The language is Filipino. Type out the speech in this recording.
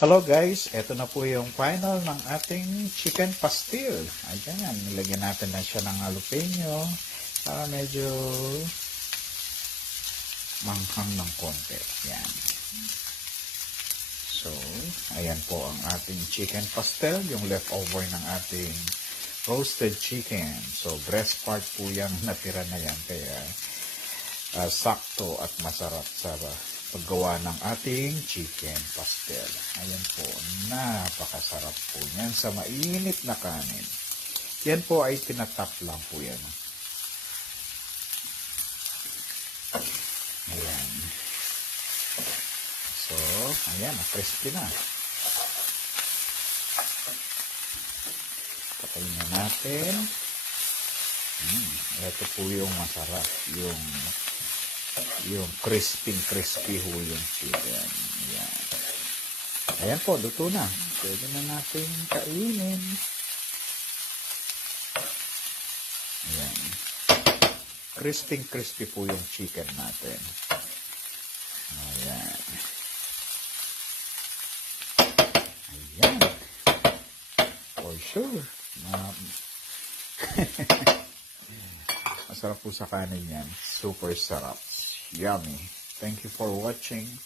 Hello guys, ito na po yung final ng ating chicken pastil. Ayan, nilagyan natin na siya ng jalapeno para medyo manghang ng konti. Yan. So, ayan po ang ating chicken pastel, yung leftover ng ating roasted chicken. So, breast part po yung natira na yan. Kaya, sakto at masarap sa paggawa ng ating chicken pastel. Ayan po, napakasarap po yan sa mainit na kanin. Yan po ay tinatap lang po yan. Ayan. So, ayan, crispy na. Patayin na natin. Ito po yung masarap, yung crispy ho yung chicken. Ayan. Ayan po, luto na. Pwede na natin kainin. Ayan. Crispy po yung chicken natin. Ayan. Ayan. For sure. Masarap po sa kanin yan. Super sarap. Yummy. Thank you for watching.